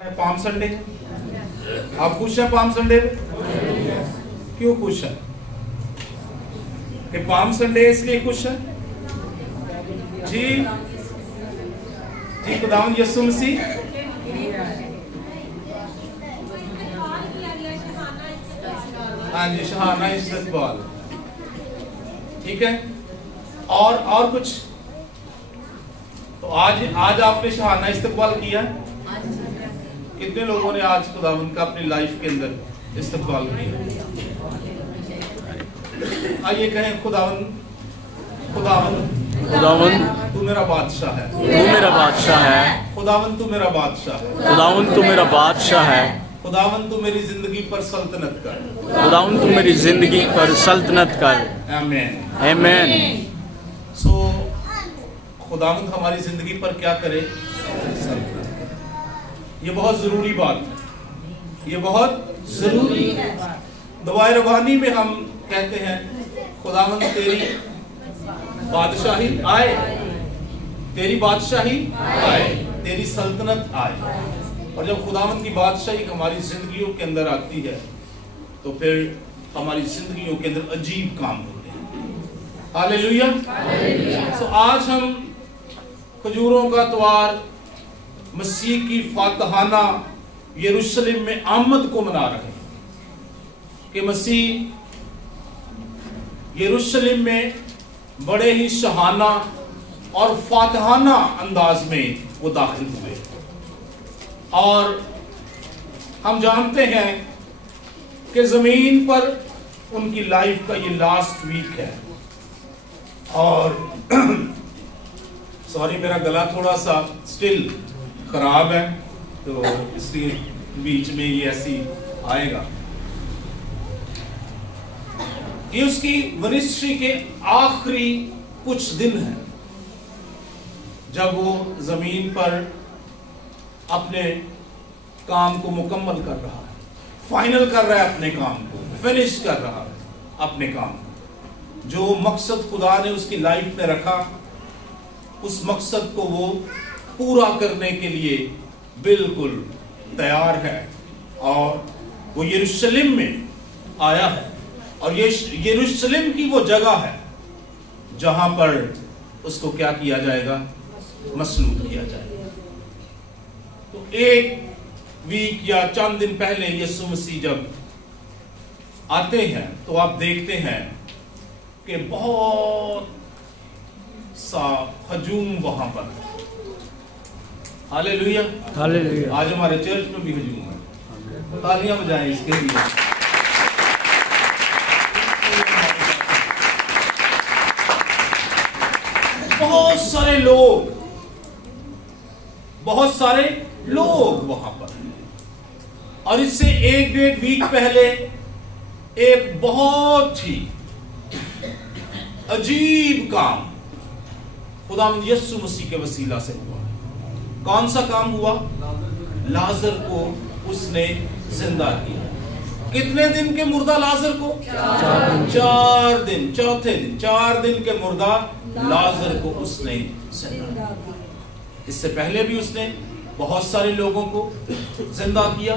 Palm Sunday आप खुश हैं? पाम संडे पे क्यों खुश हैं? कि पाम संडे इसलिए खुश है जी जी खुदावंद यीशु मसीह हाँ जी शहाना इस्तकबाल, ठीक है। और कुछ तो आज आपने शहाना इस्तकबाल किया। कितने लोगों ने आज खुदावंद का अपनी लाइफ के अंदर इस्तकबाल किया? आइए कहें खुदावंद खुदावंद खुदावंद तू मेरा बादशाह है, तू मेरा बादशाह है। खुदावंद तू मेरा बादशाह है, खुदावंद तू मेरा बादशाह है। खुदावंद तू मेरी जिंदगी पर सल्तनत कर, खुदावंद तू मेरी जिंदगी पर सल्तनत कर। आमीन आमीन। सो खुदावंद हमारी जिंदगी पर क्या करे? सल्तनत। ये बहुत जरूरी बात है, ये बहुत जरूरी है। दुआए रबानी में हम कहते हैं खुदावंद तेरी बादशाही आए, तेरी बादशाही आए, तेरी सल्तनत आए। और जब खुदावंद की बादशाही हमारी जिंदगियों के अंदर आती है तो फिर हमारी जिंदगियों के अंदर अजीब काम होते हैं। हालेलुया। तो आज हम खजूरों का त्योहार मसीह की फातहाना यरूशलेम में आमद को मना रहे हैं कि मसीह यरूशलेम में बड़े ही शहाना और फातहाना अंदाज में वो दाखिल हुए। और हम जानते हैं कि जमीन पर उनकी लाइफ का ये लास्ट वीक है। और सॉरी मेरा गला थोड़ा सा स्टिल खराब है तो इसलिए बीच में ये ऐसी आएगा। ये उसकी मिनिस्ट्री के आखिरी कुछ दिन हैं जब वो जमीन पर अपने काम को मुकम्मल कर रहा है, फाइनल कर रहा है अपने काम को, फिनिश कर रहा है अपने काम को। जो मकसद खुदा ने उसकी लाइफ में रखा उस मकसद को वो पूरा करने के लिए बिल्कुल तैयार है। और वो यरूशलेम में आया है और ये यरूशलेम की वो जगह है जहां पर उसको क्या किया जाएगा? मसलूब किया जाएगा। तो एक वीक या चंद दिन पहले यीशु मसीह जब आते हैं तो आप देखते हैं कि बहुत सा हजूम वहां पर। Hallelujah hallelujah. आज हमारे चर्च में भी हजूम है, तालियां बजाएं इसके लिए। बहुत सारे लोग वहां पर। और इससे एक डेढ़ वीक पहले एक बहुत ही अजीब काम खुदावंद यीशु मसीह के वसीला से हुआ। कौन सा काम हुआ? लाजर को उसने जिंदा किया। कितने दिन के मुर्दा लाजर को? 4 दिन। चौथे दिन 4 दिन के मुर्दा लाजर को उसने जिंदा किया। इससे पहले भी उसने बहुत सारे लोगों को जिंदा किया,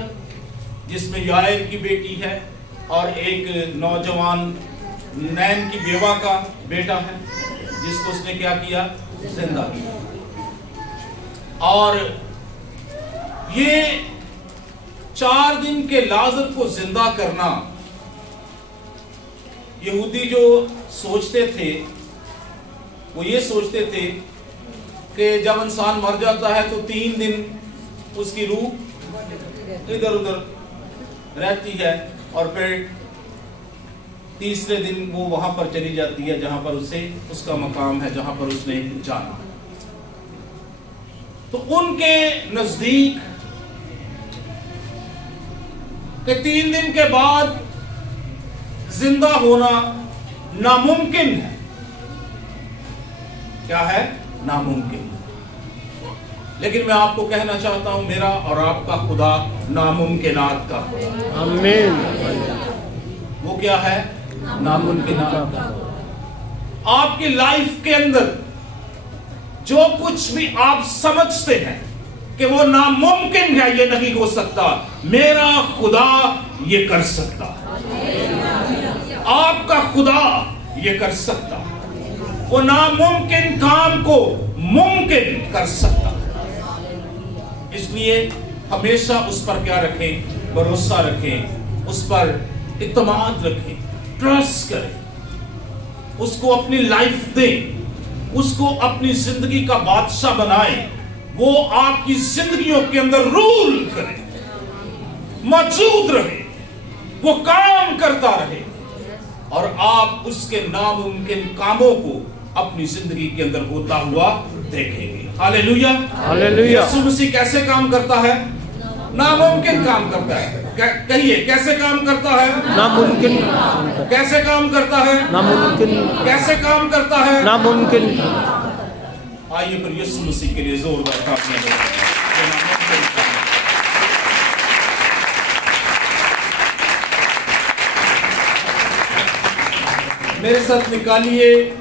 जिसमें यायर की बेटी है और एक नौजवान नैन की बेवा का बेटा है जिसको उसने क्या किया? जिंदा किया। और ये 4 दिन के लाजर को जिंदा करना, यहूदी जो सोचते थे वो ये सोचते थे कि जब इंसान मर जाता है तो 3 दिन उसकी रूह इधर उधर रहती है और फिर तीसरे दिन वो वहां पर चली जाती है जहां पर उसे उसका मकाम है, जहां पर उसने जाना। तो उनके नजदीक कि 3 दिन के बाद जिंदा होना नामुमकिन है। क्या है? नामुमकिन। लेकिन मैं आपको कहना चाहता हूं मेरा और आपका खुदा नामुमकिनात का खुदा। आमीन। वो क्या है? नामुमकिनात का। आपकी लाइफ के अंदर जो कुछ भी आप समझते हैं کہ وہ नामुमकिन है, ये नहीं हो सकता, मेरा खुदा ये कर सकता, आपका खुदा ये कर सकता, वो नामुमकिन काम को मुमकिन कर सकता। इसलिए हमेशा उस पर क्या रखें? भरोसा रखें, उस पर इत्मीनान रखें, ट्रस्ट करें, उसको अपनी लाइफ दें, उसको अपनी जिंदगी का बादशाह बनाएं, वो आपकी जिंदगियों के अंदर रूल करे, मौजूद रहे, वो काम करता रहे और आप उसके नामुमकिन कामों को अपनी जिंदगी के अंदर होता हुआ देखेंगे। Hallelujah, hallelujah. यीशु मसीह कैसे काम करता है? नामुमकिन काम करता है। कहिए, कैसे काम करता है? नामुमकिन। कैसे काम करता है? नामुमकिन। कैसे काम करता है? नामुमकिन। आइए फिर यीशु मसीह के लिए जोरदार तालियां बजाएं। मेरे साथ निकालिए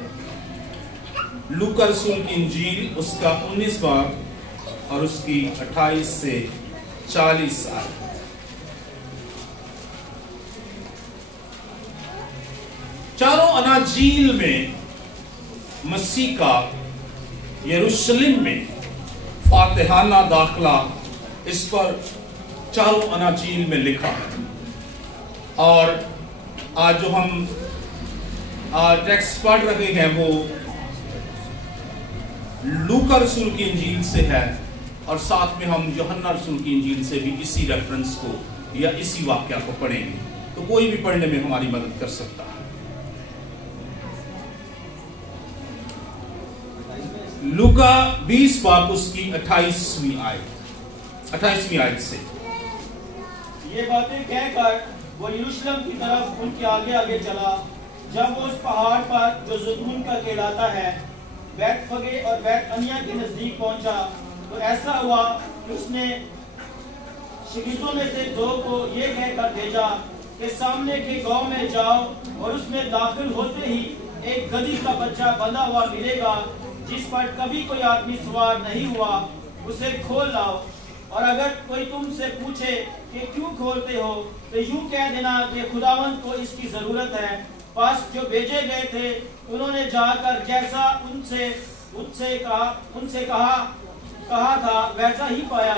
लूका रसूल की इंजील, उसका 19 बाब और उसकी 28 से 40 आयत। चारों अनाजील में मसीह का यरूशलेम में फातिहाना दाखला, इस पर चारों अनाजील में लिखा है। और आज जो हम टेक्स्ट पढ़ रहे हैं वो लूका रसूल की इंजील से है और साथ में हम यूहन्ना रसूल की इंजील से भी इसी रेफरेंस को या इसी वाक्य को पढ़ेंगे, तो कोई भी पढ़ने में हमारी मदद कर सकता है। लूका 20 बाब उसकी 28वीं आयत से, ये बातें कहकर वो यरूशलेम की तरफ उनके आगे आगे चला। जब वो उस पहाड़ पर जो ज़ैतून का कहलाता है, बैतफगे और बैतअनिया के नजदीक पहुंचा, तो ऐसा हुआ कि उसने शिगितों में से 2 को ये कहकर भेजा कि सामने के गांव में जाओ और उसमें दाखिल होते ही एक गधी का बच्चा बंधा हुआ मिलेगा जिस पर कभी कोई आदमी सवार नहीं हुआ, उसे खोल लाओ। और अगर कोई तुमसे पूछे कि क्यों खोलते हो, तो यूं कह देना कि खुदावंद को इसकी जरूरत है। पास जो भेजे गए थे उन्होंने जाकर जैसा उनसे कहा था वैसा ही पाया।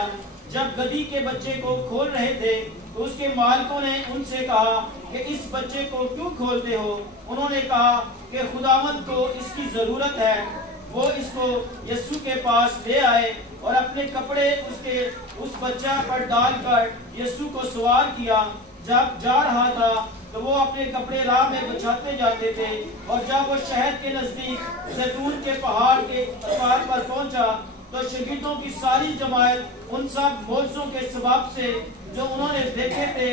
जब गधी के बच्चे को खोल रहे थे तो उसके मालिकों ने उनसे कहा कि इस बच्चे को क्यों खोलते हो? उन्होंने कहा कि खुदावंद को इसकी जरूरत है। वो इसको यीशु के पास ले आए और अपने कपड़े उस बच्चा पर डालकर यीशु को सवार किया। जब जा रहा था तो वो अपने कपड़े राह में बिछाते जाते थे, और जब वो शहर के नजदीक ज़ैतून के पहाड़ पर पहुंचा तो शागिर्दों की सारी जमात उन सब मौजों के सबब से जो उन्होंने देखे थे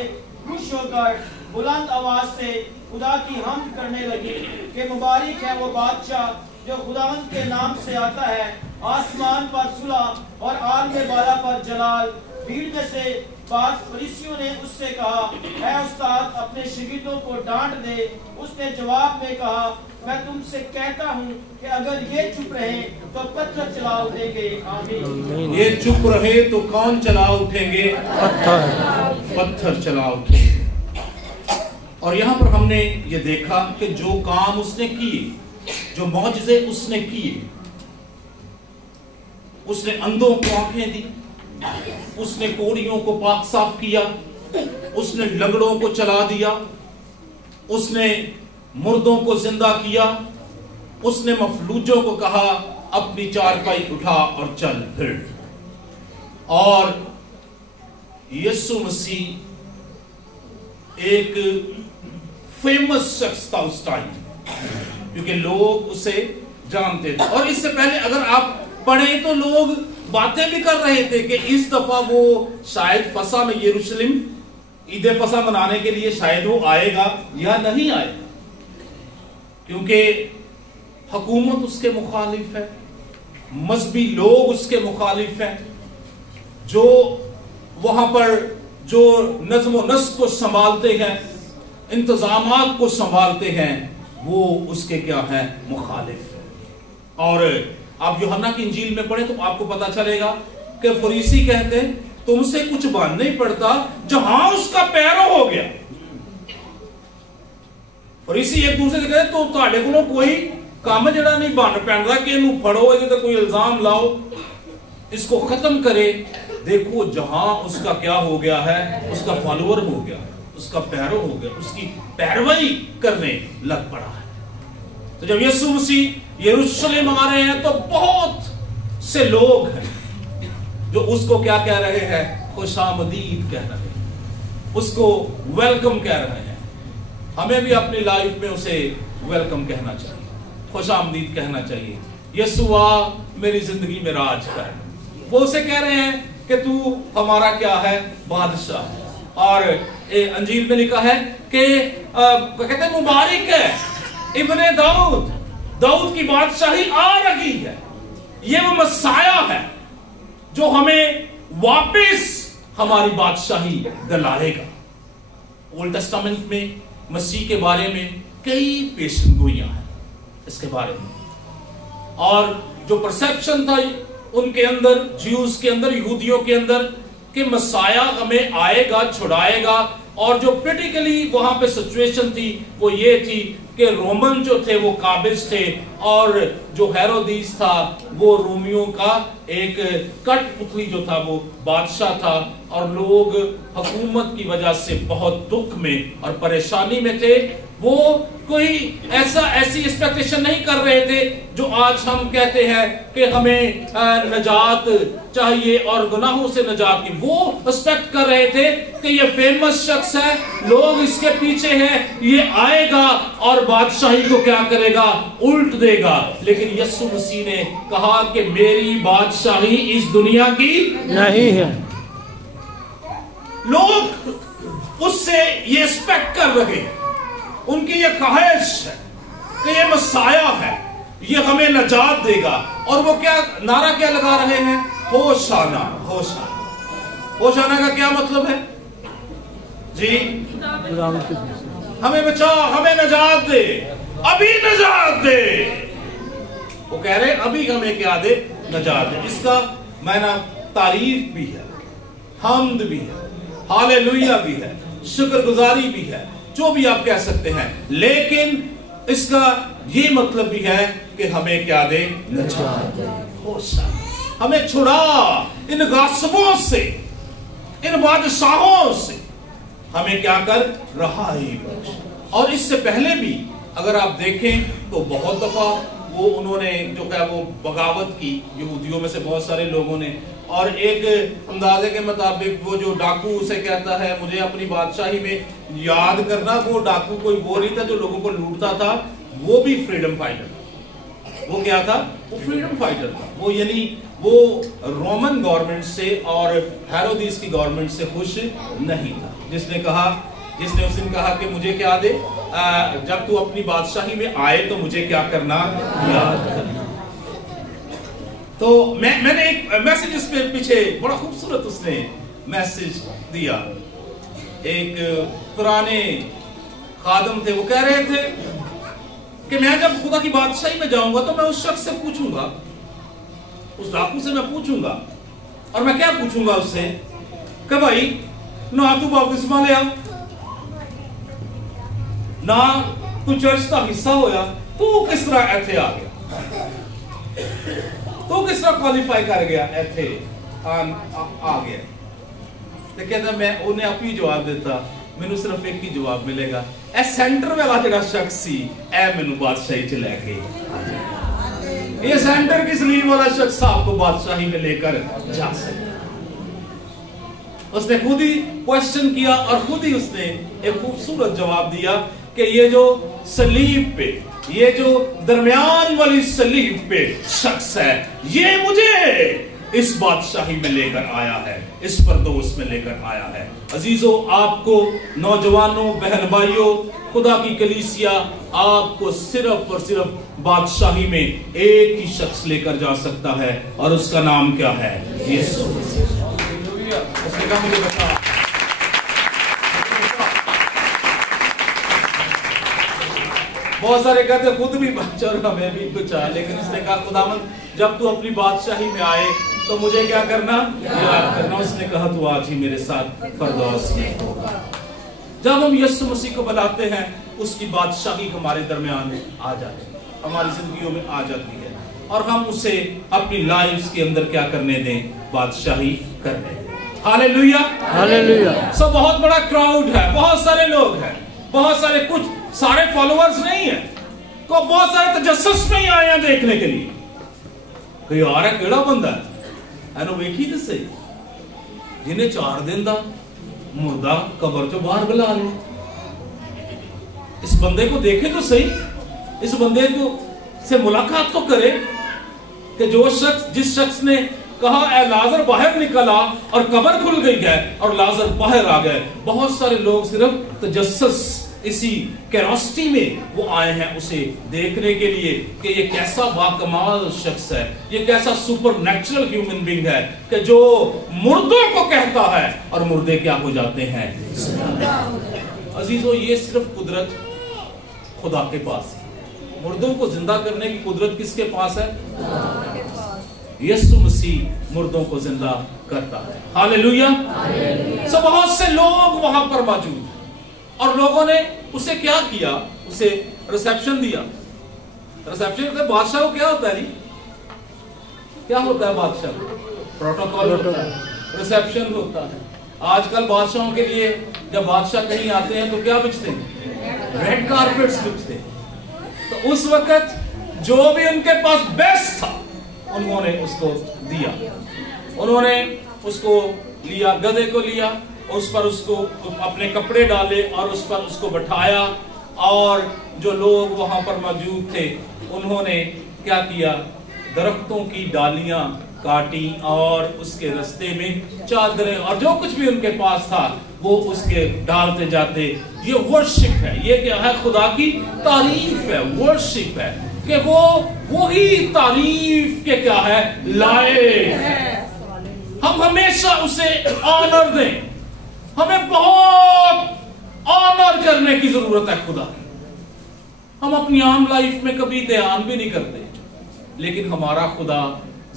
खुश होकर बुलंद आवाज से खुदा की हम्द करने लगी कि मुबारक है वो बादशाह जो खुदावंद के नाम से आता है, आसमान पर सुलह और आलम बाला पर जलाल। भीड़ में से बाद फरीसियों ने उससे कहा, ऐ उस्ताद, अपने शागिर्दों को डांट दे। उसने जवाब में कहा, मैं तुमसे कहता हूँ कि अगर ये चुप रहे तो पत्थर चला उठेंगे। आमीन। ये चुप रहे तो कौन चला उठेंगे? पत्थर चला उठेंगे। और यहाँ पर हमने ये देखा कि जो काम उसने किए, जो मौजज़े उसने किए, उसने अंधों को आंखें दी, उसने कोढ़ियों को पाक साफ किया, उसने लंगड़ों को चला दिया, उसने मुर्दों को जिंदा किया, उसने मफलूजों को कहा अपनी चारपाई उठा और चल फिर। और यीशु मसीह एक फेमस शख्स था उस टाइम, क्योंकि लोग उसे जानते थे। और इससे पहले अगर आप पढ़े तो लोग बातें भी कर रहे थे कि इस दफा वो शायद फसा में यरूशलेम ईद फसा मनाने के लिए शायद वो आएगा या नहीं आएगा, क्योंकि हुकूमत उसके मुखालिफ है, मजहबी लोग उसके मुखालिफ हैं, जो वहां पर जो नज़्म व नस्क को संभालते हैं, इंतजामात को संभालते हैं, वो उसके क्या है? मुखालिफ। और आप यूहन्ना की इंजील में पढ़े तो आपको पता चलेगा कि फरीसी कहते तुमसे कुछ बांध नहीं पड़ता जहां उसका पैरों हो गया। फरीसी एक दूसरे से कहते तो ਤੁਹਾਡੇ ਕੋਲੋਂ कोई काम जड़ा नहीं बन पैंदा कि इनू फड़ो, ये कोई इल्जाम लाओ, इसको खत्म करे। देखो जहां उसका क्या हो गया है, उसका फॉलोअर हो गया, उसका पैरों हो गया, उसकी पैरवाई करने लग पड़ा है। तो जब यीशु मसीह यरूशलेम आ रहे हैं तो बहुत से लोग हैं जो उसको क्या कह रहे हैं, खुशामदीद कह रहे हैं, उसको वेलकम कह रहे हैं। हमें भी अपनी लाइफ में उसे वेलकम कहना चाहिए, खुशामदीद कहना चाहिए। यीशु आ मेरी जिंदगी में राज कर। वो उसे कह रहे हैं कि तू हमारा क्या है, बादशाह है। और अंजील में लिखा है कि कहते हैं मुबारक है इब्ने दाऊद, दाऊद की बादशाही आ रही है। ये वो मसाया है जो हमें वापस हमारी बादशाही दिलाएगा। ओल्ड टेस्टामेंट में मसीह के बारे में कई पेशगोइयां हैं इसके बारे में, और जो परसेप्शन था उनके अंदर, ज्यूज के अंदर, यहूदियों के अंदर, कि मसाया हमें आएगा, छुड़ाएगा। और जो क्रिटिकली वहां पे सिचुएशन थी वो ये थी कि रोमन जो थे वो काबिज थे, और जो हेरोदीस था वो रोमियों का एक कठपुतली जो था वो बादशाह था। और लोग हुकूमत की वजह से बहुत दुख में और परेशानी में थे। वो कोई ऐसी एक्सपेक्टेशन नहीं कर रहे थे जो आज हम कहते हैं कि हमें नजात चाहिए और गुनाहों से नजात की। वो एक्सपेक्ट कर रहे थे कि ये फेमस शख्स है, लोग इसके पीछे हैं, ये आएगा और बादशाही को क्या करेगा, उल्ट देगा। लेकिन यीशु मसीह ने कहा कि मेरी बादशाही इस दुनिया की नहीं है। लोग उससे ये एक्सपेक्ट कर रहे हैं, उनकी ये ख्वाहिश है कि ये मसाया है, ये हमें नजात देगा। और वो क्या नारा क्या लगा रहे हैं, होशाना होशाना। होशाना का क्या मतलब है जी, हमें बचा, हमें नजात दे, अभी नजात दे। वो कह रहे अभी हमें क्या दे, नजात दे। इसका माना तारीफ भी है, हम्द भी है, हालेलुया भी है, शुक्रगुजारी भी है, जो भी आप कह सकते हैं। लेकिन इसका ये मतलब भी है कि हमें क्या दे, नजात दे, होशाना। हमें छुड़ा इन गासिबों से, इन बादशाहों से, हमें क्या कर, रहाई बख्श। और इससे पहले भी अगर आप देखें तो बहुत दफा वो उन्होंने जो है वो बगावत की, यहूदियों में से बहुत सारे लोगों ने। और एक अंदाजे के मुताबिक वो जो डाकू उसे कहता है मुझे अपनी बादशाही में याद करना, वो डाकू कोई वो नहीं था जो लोगों को लूटता था, वो भी फ्रीडम फाइटर था। वो क्या था, वो फ्रीडम फाइटर था। वो यानी वो रोमन गवर्नमेंट से और हेरोदीस की गवर्नमेंट से खुश नहीं था, जिसने उस दिन कहा कि मुझे क्या दे, जब तू अपनी बादशाही में आए तो मुझे क्या करना, याद करना। तो मैंने एक मैसेज इस पे पीछे बड़ा खूबसूरत उसने मैसेज दिया। एक पुराने खादम थे, वो कह रहे थे कि मैं जब खुदा की बादशाही में जाऊंगा तो मैं उस शख्स से पूछूंगा, उस डाकू से मैं पूछूंगा, और मैं क्या पूछूंगा उससे कि भाई ना तू बपतिस्मा लिया, ना तू चर्च का हिस्सा होया, तू किस तरह इत्थे आ गया, तू किस तरह क्वालीफाई कर गया, इत्थे आ गया। तो कहता मैं उन्हें आप ही जवाब देता, मैनू सिर्फ एक ही जवाब मिलेगा, ए सेंटर वाला जेड़ा शख्स सी ए मैनू बादशाही च लेके, ये सेंटर की सलीम वाला शख्स आपको बादशाही में लेकर जा सकता। उसने खुद ही क्वेश्चन किया और खुद ही उसने एक खूबसूरत जवाब दिया कि ये जो सलीब पे, ये जो दरमियान वाली सलीब पे शख्स है, ये मुझे इस बादशाही में लेकर आया है, इस परदोस में लेकर आया है। अजीजों, आपको, नौजवानों, बहन भाइयों, खुदा की कलीसिया आपको सिर्फ और सिर्फ बादशाही में एक ही शख्स लेकर जा सकता है, और उसका नाम क्या है, यीशु। उसने कहा मुझे बता, बहुत सारे कहते खुद भी बचा और हमें भी बचा, लेकिन उसने कहा खुदावंद जब तू अपनी बादशाही में आए तो मुझे क्या करना, याद करना। उसने कहा तू आज ही मेरे साथ फिरदौस में होगा। जब हम यीशु मसीह को बुलाते हैं, उसकी बादशाही हमारे दरमियान आ जाती है, हमारी जिंदगियों में आ जाती है, और हम उसे अपनी लाइफ्स के अंदर क्या करने दें, बादशाही करने दें। Hallelujah, hallelujah. सो बहुत बड़ा क्राउड है, बहुत सारे लोग हैं, बहुत सारे, कुछ सारे फॉलोअर्स नहीं है, को बहुत सारे तजस्सुस में ही आए हैं देखने के लिए। कोई आ रहा केड़ा बंदा है एनो वेखी तो सही, जिन्हें 4 दिन का मुर्दा कब्र चो बाहर बुला ले। इस बंदे को देखे तो सही, इस बंदे को से मुलाकात तो करे कि जो शख्स, जिस शख्स ने कहा ए लाजर बाहर निकला और कब्र खुल गई है और लाजर बाहर आ गए। बहुत सारे लोग सिर्फ तजस्सुस, इसी कैरोसिटी में वो आए हैं उसे देखने के लिए कि ये कैसा बाकमाल शख्स है, ये कैसा सुपर नेचुरल ह्यूमन बीइंग है कि जो मुर्दों को कहता है और मुर्दे क्या हो जाते हैं। अजीजों, ये सिर्फ कुदरत खुदा के पास है। मुर्दों को जिंदा करने की कुदरत किसके पास है? यीशु मसीह मुर्दों को जिंदा करता है। हालेलुया। सो बहुत से लोग वहां पर मौजूद हैं और लोगों ने उसे क्या किया, उसे रिसेप्शन दिया। रिसेप्शन मतलब बादशाह को क्या होता है जी, क्या होता है बादशाह? प्रोटोकॉल होता है, रिसेप्शन होता है। आजकल बादशाहों के लिए जब बादशाह कहीं आते हैं तो क्या बिछते हैं? रेड कारपेट्स बिछते हैं। तो उस वक्त जो भी उनके पास बेस्ट था उन्होंने उसको दिया, उन्होंने उसको लिया, गधे को लिया, उस पर उसको अपने कपड़े डाले और उस पर उसको बैठाया। और जो लोग वहां पर मौजूद थे उन्होंने क्या किया, दरख्तों की डालियां काटी और उसके रास्ते में चादरें और जो कुछ भी उनके पास था वो उसके डालते जाते। ये वर्शिप है, ये क्या है? खुदा की तारीफ है, वर्शिप है कि वो ही तारीफ के क्या है, लायक। हम हमेशा उसे ऑनर दें, हमें बहुत ऑनर करने की जरूरत है खुदा की। हम अपनी आम लाइफ में कभी ध्यान भी नहीं करते, लेकिन हमारा खुदा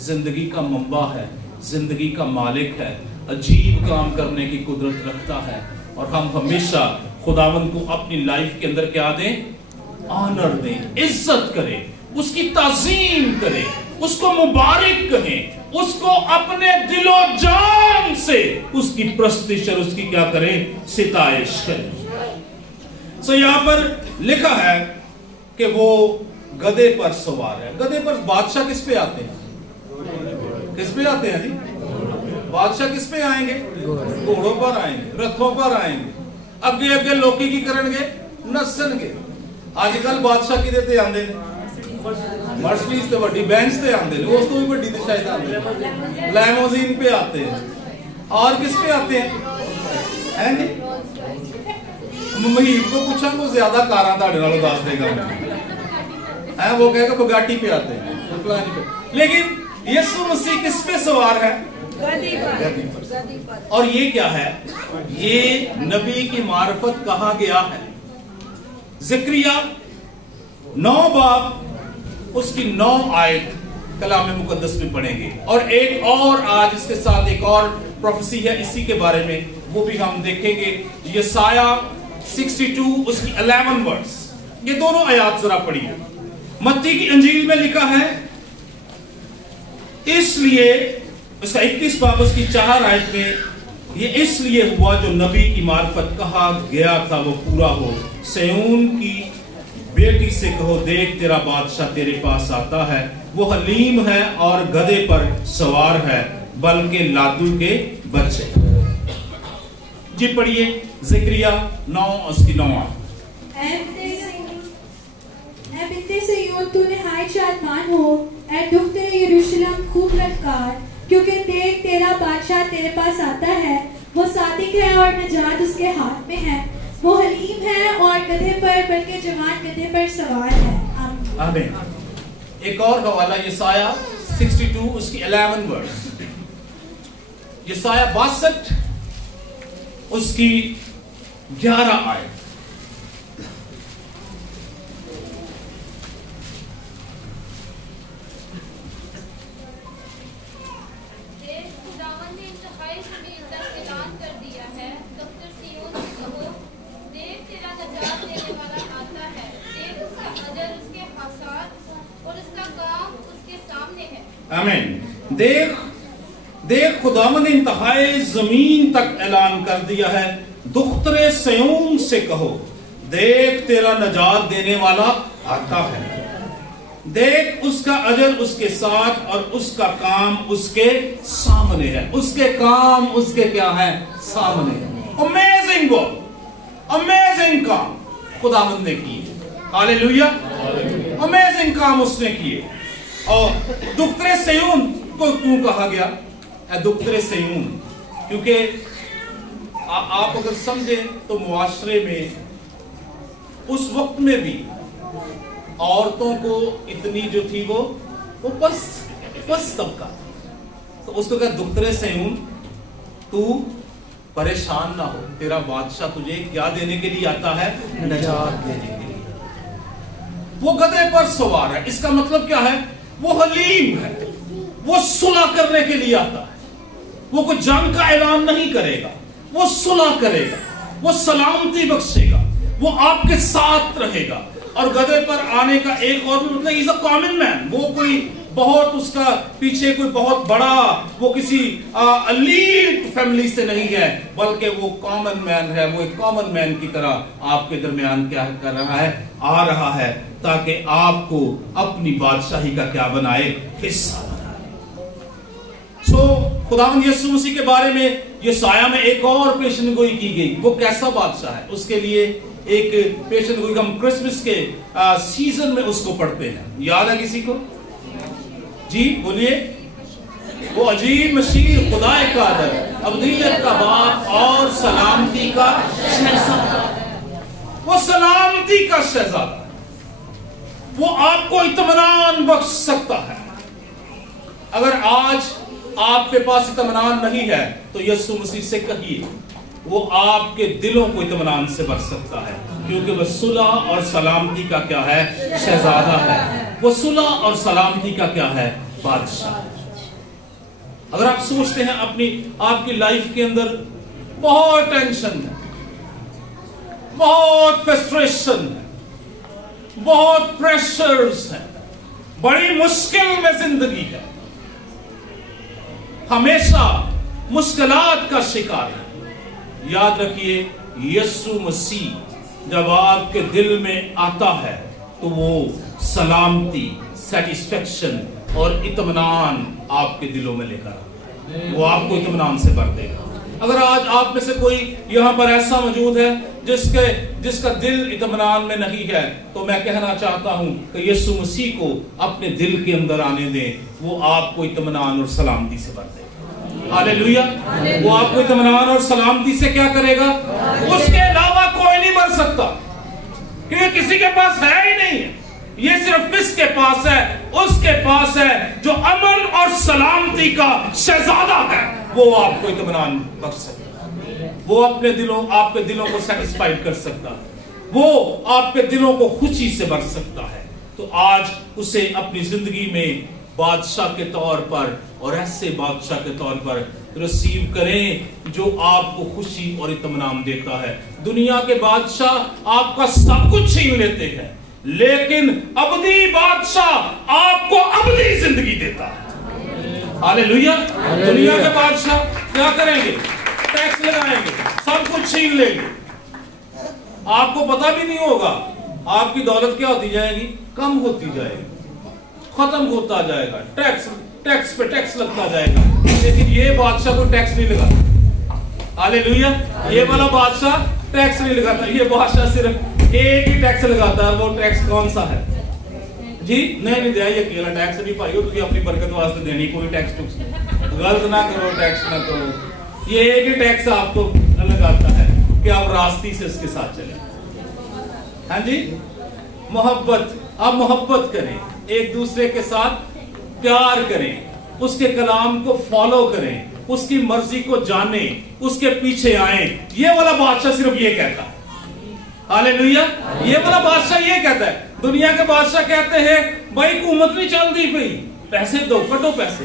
जिंदगी का मंबा है, जिंदगी का मालिक है, अजीब काम करने की कुदरत रखता है। और हम हमेशा खुदावंद को अपनी लाइफ के अंदर क्या दें? ऑनर दें, इज्जत करें, उसकी ताजीम करें, उसको मुबारक कहें, उसको अपने दिलो जान से उसकी प्रस्तिश और उसकी क्या करें? सिताइश करें। सो यहां पर लिखा है कि वो गधे पर सवार है। गधे पर बादशाह किस पे आते हैं? किस पे आते हैं जी? बादशाह किस पे आएंगे? घोड़ों पर आएंगे, रथों पर आएंगे, अगे अगे लोकी की करेंगे, नसणगे। आजकल बादशाह किदे ते आंदे ने? मर्सिडीज ते बड़ी बेंच ते आंदे ने, उस तो भी बड़ी ते शायद आंदे ने, लैमोजीन पे आते हैं। और किस पे आते हैं? हैं जी? महीर को पूछा को ज्यादा कारां ताड़े नालों दस देगा है, वो कहेगा बुगाटी पे आते हैं। लेकिन यीशु मसीह किस पे सवार है? गधी पर। और ये क्या है? ये नबी की मार्फत कहा गया है। ज़िक्रिया 9 बाब उसकी 9 आयत कलाम मुकद्दस में पढ़ेंगे। और एक और आज इसके साथ एक और प्रोफेसी है इसी के बारे में, वो भी हम देखेंगे। यसाया 62 उसकी 11 वर्स, ये दोनों आयात जरा पढ़िए। मत्ती की इंजील में लिखा है, इसलिए उसका 21 बाब उसकी 4 आयत में, ये इसलिए हुआ जो नबी की मार्फत कहा गया था वो पूरा हो। सिय्योन की बेटी से कहो, देख तेरा बादशाह तेरे पास आता है, वो हलीम है और गधे पर सवार है, बल्कि लादू के बच्चे। जी पढ़िए ज़िक्रिया 9 उसकी 9 बिन्ते सिय्योन तू निहायत शादमान हो, ऐ दुख्ते यरूशलेम खूब ललकार, क्योंकि देख तेरा बादशाह तेरे पास आता है, वो सादिक है और निजात उसके हाथ में है, वो हलीम है और गधे पर, बल्कि जवान गधे पर सवार है। आमीन। एक और हवाला यसाया 62 उसकी 11 वर्स, यसाया 62 उसकी 11 आयत। आमीन। देख खुदावंद ने इंतहाए जमीन तक ऐलान कर दिया है, दुख्तरे सयून से कहो, देख तेरा नजात देने वाला आता है। देख उसका अजर उसके साथ और उसका काम उसके सामने है। उसके काम उसके क्या है? सामने है। अमेजिंग वर्क, अमेजिंग काम खुदावंद ने किए। हालेलुया, अमेजिंग काम उसने किए। और दुख्तरे सयून को क्यों कहा गया दुख्तरे सयून? क्योंकि आप अगर समझे तो मुआशरे में उस वक्त में भी औरतों को इतनी जो थी वो पस्त तबका, तो उसको क्या दुख्तरे सयून, तू परेशान ना हो, तेरा बादशाह तुझे क्या देने के लिए आता है? नजात देने के लिए। वो गधे पर सवार है, इसका मतलब क्या है? वो हलीम है, वो सुलह करने के लिए आता है। वो कोई जंग का ऐलान नहीं करेगा, वो सुलह करेगा, वो सलामती बख्शेगा, वो आपके साथ रहेगा। और गधे पर आने का एक और भी मतलब, इज अ कॉमन मैन। वो कोई बहुत उसका पीछे कोई बहुत बड़ा, वो किसी एलीट फैमिली से नहीं है, बल्कि वो कॉमन मैन है। वो एक कॉमन मैन की तरह आपके दरमियान क्या कर रहा है? आ रहा है, ताकि आपको अपनी बादशाही का क्या बनाए? हिस्सा बनाए। खुदावंद यीशु मसीह के बारे में यशायाह में एक और पेशनगोई की गई। वो कैसा बादशाह है, उसके लिए एक पेशनगोई हम क्रिसमस के सीजन में उसको पढ़ते हैं। याद है किसी को? जी बोलिए। वो अजीब मशीर, खुदाए का दर, अब्दियत का बाप और सलामती का शहजादा। वो सलामती का शहजादा, वो आपको इत्मीनान बख्श सकता है। अगर आज आपके पास इत्मीनान नहीं है तो यीशु मसीह से कहिए, वो आपके दिलों को इत्मीनान से बख्श सकता है, क्योंकि वह सुलह और सलामती का क्या है? शहजादा है। वो सुलह और सलामती का क्या है? बादशाह। अगर आप सोचते हैं आपकी लाइफ के अंदर बहुत टेंशन है, बहुत फ्रस्ट्रेशन है, बहुत प्रेशर्स है, बड़ी मुश्किल में जिंदगी है, हमेशा मुश्किलात का शिकार है, याद रखिए यीशु मसीह जब आपके दिल में आता है तो वो सलामती, सेटिस्फेक्शन और इत्मीनान आपके दिलों में लेकर आता है। वो आपको इत्मीनान से भर देगा। अगर आज आप में से कोई यहां पर ऐसा मौजूद है जिसका दिल इत्मीनान में नहीं है, तो मैं कहना चाहता हूं कि यीशु मसीह को अपने दिल के अंदर आने दें। वो आपको इत्मीनान और सलामती से भर देगा। हालेलुया। वो आपको इत्मीनान और सलामती से क्या करेगा? उसके अलावा कोई नहीं भर सकता, क्योंकि किसी के पास है ही नहीं है। ये सिर्फ किसके पास है? उसके पास है जो अमन और सलामती का शहजादा है। वो आपको इत्मीनान बख्श सकता है, वो आपके दिलों को सेटिस्फाइड कर सकता है, वो आपके दिलों को खुशी से भर सकता है। तो आज उसे अपनी जिंदगी में बादशाह के तौर पर और ऐसे बादशाह के तौर पर रिसीव करें जो आपको खुशी और इत्मीनान देता है। दुनिया के बादशाह आपका सब कुछ छीन लेते हैं, लेकिन अबदी बादशाह आपको अबदी जिंदगी देता है। हालेलुया। दुनिया के बादशाह क्या करेंगे? टैक्स लगाएंगे, सब कुछ छीन लेंगे, आपको पता भी नहीं होगा। आपकी दौलत क्या होती जाएगी? कम होती जाएगी, खत्म होता जाएगा, टैक्स पे टैक्स लगता जाएगा। लेकिन ये बादशाह तो टैक्स नहीं लगाता। हालेलुया। ये वाला बादशाह टैक्स नहीं लगाता। ये बादशाह सिर्फ एक ही टैक्स लगाता है। वो टैक्स कौन सा है जी? नहीं दिया, ये अकेला टैक्स नहीं पाइयो, तुझे अपनी बरकत वास्ते देनी, कोई टैक्स गलत ना करो, टैक्स ना करो। ये एक ही टैक्स आपको लगाता है कि आप रास्ते से उसके साथ चले। हाँ जी, मोहब्बत, आप मोहब्बत करें, एक दूसरे के साथ प्यार करें, उसके कलाम को फॉलो करें, उसकी मर्जी को जाने, उसके पीछे आए। ये वाला बादशाह सिर्फ ये कहता है। हालेलुया। ये वाला बादशाह ये कहता है। दुनिया के बादशाह कहते हैं भाई हुकूमत नहीं चलती पई, पैसे दो, कटो पैसे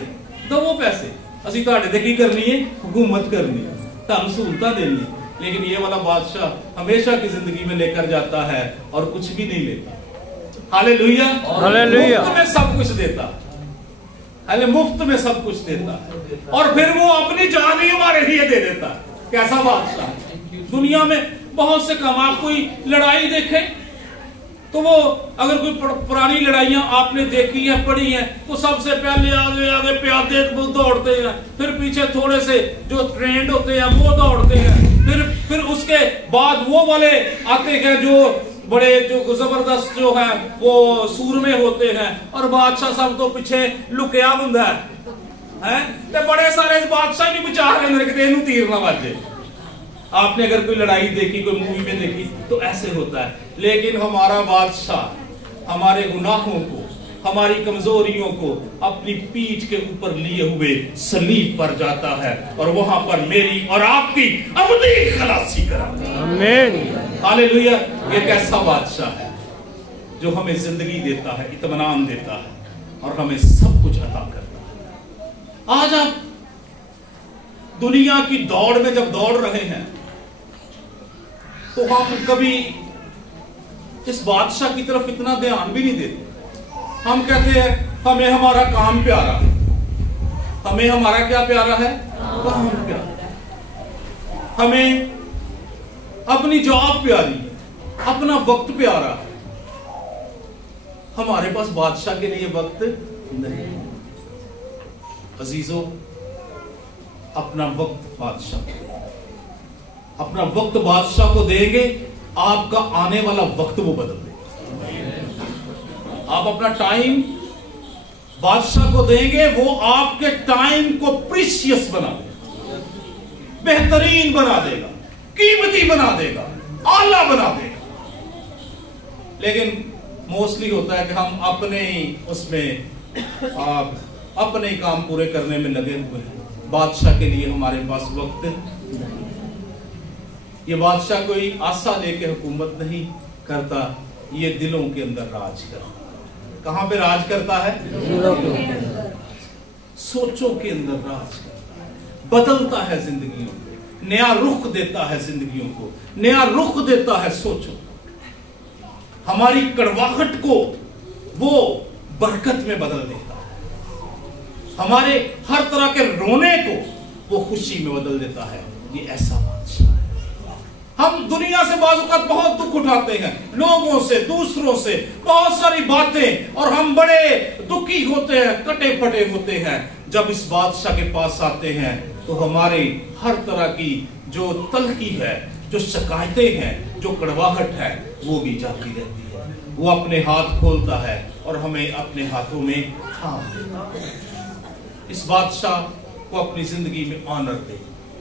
दो, वो पैसे ਅਸੀਂ ਤੁਹਾਡੇ ਤੇ ਕੀ करनी है? हुकूमत करनी है, ਤੁਹਾਨੂੰ सहूलतां देनी है। लेकिन ये वाला बादशाह हमेशा की जिंदगी में लेकर जाता है और कुछ भी नहीं लेता। हालेलुया। हालेलुया। मुफ्त में सब कुछ देता। अरे मुफ्त में सब कुछ देता है और फिर वो अपनी जान ही हमारे लिए दे देता है। कैसा बादशाह है। दुनिया में बहुत से काम, आप कोई लड़ाई देखें तो वो अगर कोई पुरानी लड़ाइयां आपने देखी है, पढ़ी हैं, तो सबसे पहले आगे आगे प्यादे दौड़ते हैं, फिर पीछे थोड़े से जो ट्रेंड होते हैं वो दौड़ते हैं, फिर उसके बाद वो वाले आते हैं जो बड़े जो जबरदस्त जो है वो सूरमे होते हैं, और बादशाह सब तो पीछे लुकिया हुंदा है ते बड़े सारे बादशाह नहीं विचार रहे कि इनू तीर ना वाजे। आपने अगर कोई लड़ाई देखी, कोई मूवी में देखी तो ऐसे होता है। लेकिन हमारा बादशाह हमारे गुनाहों को, हमारी कमजोरियों को अपनी पीठ के ऊपर लिए हुए सलीब पर जाता है और वहां पर मेरी और आपकी अबदी खलासी कराता है। आमीन। हालेलुया। ये कैसा बादशाह है जो हमें जिंदगी देता है, इत्मीनान देता है और हमें सब कुछ अता करता है। आज आप दुनिया की दौड़ में जब दौड़ रहे हैं तो हम कभी इस बादशाह की तरफ इतना ध्यान भी नहीं देते। हम कहते हैं हमें हमारा काम प्यारा, हमें हमारा क्या प्यारा है, काम प्यारा, हमें अपनी जॉब प्यारी है, अपना वक्त प्यारा है। हमारे पास बादशाह के लिए वक्त नहीं। अजीजों, अपना वक्त बादशाह, अपना वक्त बादशाह को देंगे, आपका आने वाला वक्त वो बदल देगा। आप अपना टाइम बादशाह को देंगे, वो आपके टाइम को प्रीशियस बना देगा, बेहतरीन बना देगा, कीमती बना देगा, आला बना देगा। लेकिन मोस्टली होता है कि हम अपने उसमें अपने काम पूरे करने में लगे हुए हैं। बादशाह के लिए हमारे पास वक्त नहीं। ये बादशाह कोई आशा लेके हुकूमत नहीं करता, ये दिलों के अंदर राज करता है। कहां पे राज करता है? सोचों के अंदर राज करता है, बदलता है जिंदगियों को, नया रुख देता है जिंदगियों को, नया रुख देता है सोचों। हमारी कड़वाहट को वो बरकत में बदल देता है, हमारे हर तरह के रोने को वो खुशी में बदल देता है। ये ऐसा बादशाह है। हम दुनिया से बाज़-औक़ात बहुत दुख उठाते हैं, लोगों से, दूसरों से, बहुत सारी बातें, और हम बड़े दुखी होते हैं, कटे फटे होते हैं। जब इस बादशाह के पास आते हैं तो हमारे हर तरह की जो तलखी है, जो शिकायतें हैं, जो कड़वाहट है, वो भी जाती रहती है। वो अपने हाथ खोलता है और हमें अपने हाथों में थाम देता है। इस बादशाह को अपनी जिंदगी में ऑनर दे,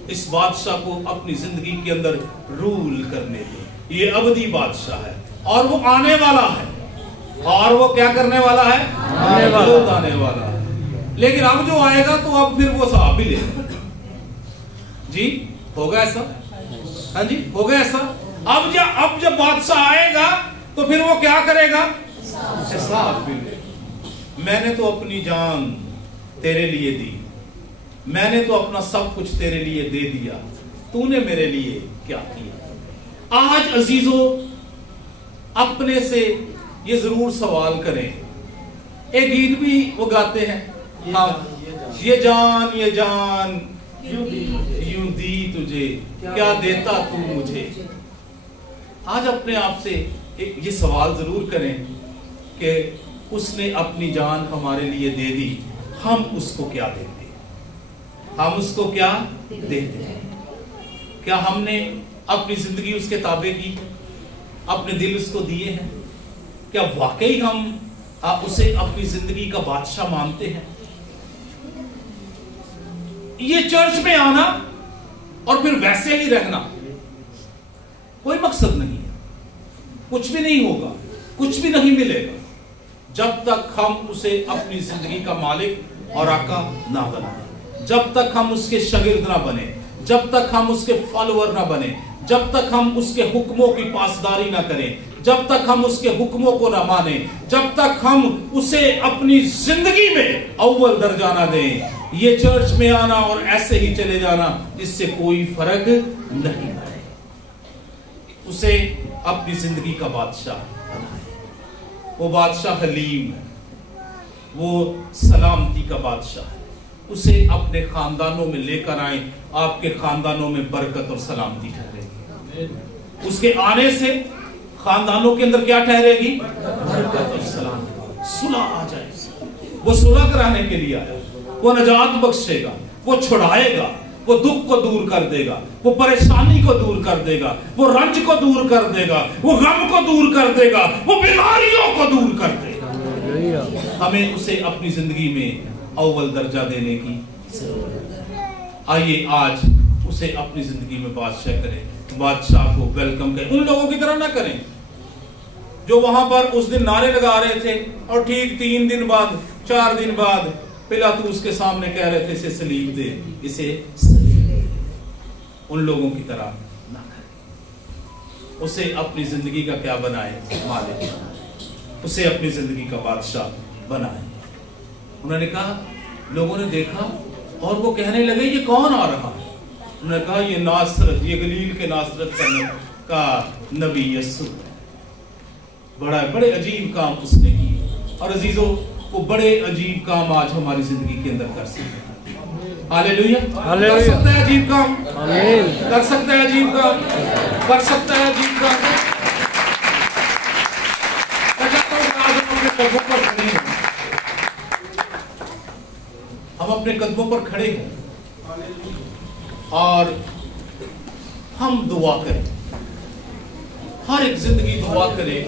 इस बादशाह को अपनी जिंदगी के अंदर रूल करने दे। ये अबदी बादशाह है और वो आने वाला है। और वो क्या करने वाला है? आने वाला है। लेकिन अब जो आएगा तो अब फिर वो साहब भी लेगा। जी होगा ऐसा? हाँ जी होगा ऐसा। अब जब बादशाह आएगा तो फिर वो क्या करेगा? हिसाब भी लेगा। मैंने तो अपनी जान तेरे लिए दी, मैंने तो अपना सब कुछ तेरे लिए दे दिया, तूने मेरे लिए क्या किया? आज अजीजों, अपने से ये जरूर सवाल करें। एक गीत भी वो गाते हैं, ये जान यूं दी तुझे, क्या देता तू मुझे। आज अपने आप से ये सवाल जरूर करें कि उसने अपनी जान हमारे लिए दे दी, हम उसको क्या देते? हम उसको क्या देते हैं? क्या हमने अपनी जिंदगी उसके ताबे की, अपने दिल उसको दिए हैं? क्या वाकई हम उसे अपनी जिंदगी का बादशाह मानते हैं? ये चर्च में आना और फिर वैसे ही रहना कोई मकसद नहीं है। कुछ भी नहीं होगा, कुछ भी नहीं मिलेगा जब तक हम उसे अपनी जिंदगी का मालिक और आका ना बनाए, जब तक हम उसके शागिर्द ना बने, जब तक हम उसके फॉलोअर ना बने, जब तक हम उसके हुक्मों की पासदारी ना करें, जब तक हम उसके हुक्मों को ना माने, जब तक हम उसे अपनी जिंदगी में अव्वल दर्जा ना दें। ये चर्च में आना और ऐसे ही चले जाना, इससे कोई फर्क नहीं पड़े। उसे अपनी जिंदगी का बादशाह बनाए। वो बादशाह हलीम है, वो सलामती का बादशाह है। उसे अपने खानदानों में लेकर आए, आपके खानदानों में बरकत और सलामती ठहरेगी। उसके आने से खानदानों के अंदर क्या ठहरेगी? बरकत और सलामती, सुलह आ जाएगी। वो सुलह कराने के लिए आया, वो नजात बख्शेगा, वो छुड़ाएगा, वो दुख को दूर कर देगा, वो परेशानी को दूर कर देगा, वो रंज को दूर कर देगा, वो गम को दूर कर देगा, वो बीमारियों को दूर कर देगा। हमें उसे अपनी जिंदगी में अव्वल दर्जा देने की जरूरत है। आइए आज उसे अपनी जिंदगी में बादशाह करें, बादशाह को वेलकम करें। उन लोगों की तरह ना करें जो वहां पर उस दिन नारे लगा रहे थे और ठीक 3 दिन बाद 4 दिन बाद पिलातूस के सामने कह रहे थे इसे सलीब दे, इसे सलीब दे। उन लोगों की तरह ना करें। उसे अपनी जिंदगी का क्या बनाए? मालिक। उसे अपनी जिंदगी का बादशाह बनाए। उन्होंने कहा, लोगों ने देखा और वो कहने लगे ये कौन आ रहा है? उन्होंने कहा ये नासरत, ये गलील के नासरत का नबी यस्सु है। बड़े अजीब काम उसने किए। और अजीजों, वो बड़े अजीब काम आज हमारी जिंदगी के अंदर कर सकते हैं। हालेलुया। कर सकता है अजीब काम, कर सकता है अजीब काम, कर सकता है अजीब काम। हम अपने कदमों पर खड़े हों और हम दुआ करें, हर एक जिंदगी दुआ करें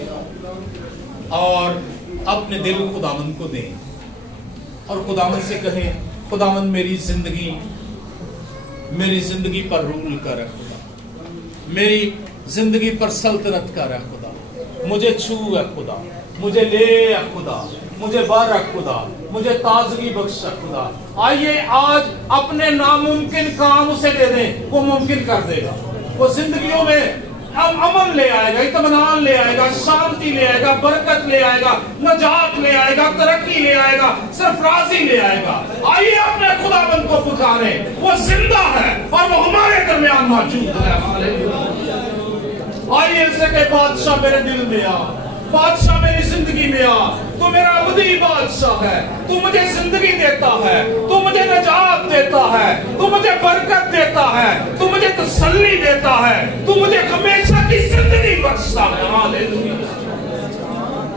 और अपने दिल खुदावंद को दें और खुदावंद से कहें, खुदावंद मेरी जिंदगी पर रूल कर खुदा, मेरी जिंदगी पर सल्तनत कर खुदा, मुझे छू है खुदा, मुझे ले खुदा, मुझे बार खुदा, मुझे ताजगी बख्श खुदा। आइए आज अपने नामुमकिन काम उसे दे दें, वो मुमकिन कर देगा। वो जिंदगियों में अमन ले आएगा, इत्मीनान ले आएगा, शांति ले आएगा, बरकत ले आएगा, नजात ले आएगा, तरक्की ले आएगा, सरफराजी ले आएगा। आइए अपने खुदाबंद को पुकारें, वो जिंदा है और वो हमारे दरमियान मौजूद है। आइए इससे के बादशाह मेरे दिल में आ, बादशाह मेरी जिंदगी में आ, तू मेरा अबदी बादशाह है, तू मुझे जिंदगी देता है, तू मुझे नजात देता है, तू मुझे बरकत देता है, तू मुझे तसल्ली देता है, तू मुझे हमेशा की जिंदगी बख्शता है। हालेलुया,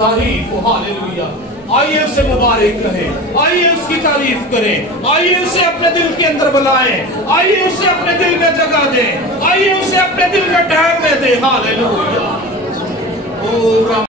तारीफ हो, हालेलुया। आइए उसे मुबारक कहें, आइए उसकी तारीफ करें, आइए उसे अपने दिल के अंदर बुलाएं, आइए उसे अपने दिल में जगह दें, आइए उसे अपने दिल में ठहरने दें। हालेलुया।